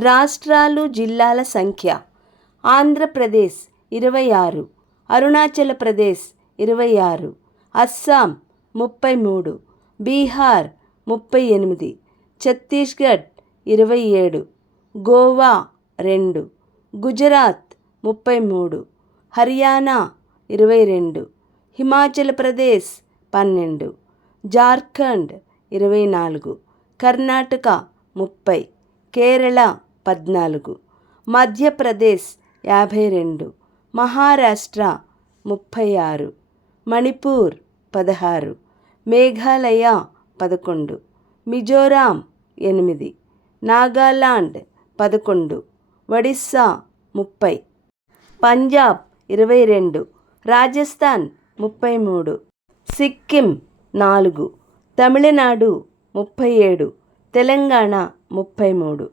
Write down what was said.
రాష్ట్రాలు జిల్లాల సంఖ్య. ఆంధ్రప్రదేశ్ ఇరవై ఆరు అరుణాచల్ ప్రదేశ్ ఇరవై ఆరు అస్సాం ముప్పై మూడు బీహార్ ముప్పై ఎనిమిది ఛత్తీస్గఢ్ ఇరవై ఏడు గోవా రెండు గుజరాత్ ముప్పై మూడు హర్యానా ఇరవై రెండు హిమాచల్ ప్రదేశ్ పన్నెండు జార్ఖండ్ ఇరవై నాలుగు కర్ణాటక ముప్పై కేరళ పద్నాలుగు. మధ్యప్రదేశ్ యాభై రెండు. మహారాష్ట్ర ముప్పై ఆరు. మణిపూర్ పదహారు. మేఘాలయ పదకొండు. మిజోరాం ఎనిమిది. నాగాలాండ్ పదకొండు. ఒడిస్సా ముప్పై. పంజాబ్ ఇరవై రెండు. రాజస్థాన్ ముప్పై మూడు. సిక్కిం నాలుగు. తమిళనాడు ముప్పై ఏడు. తెలంగాణ ముప్పై మూడు.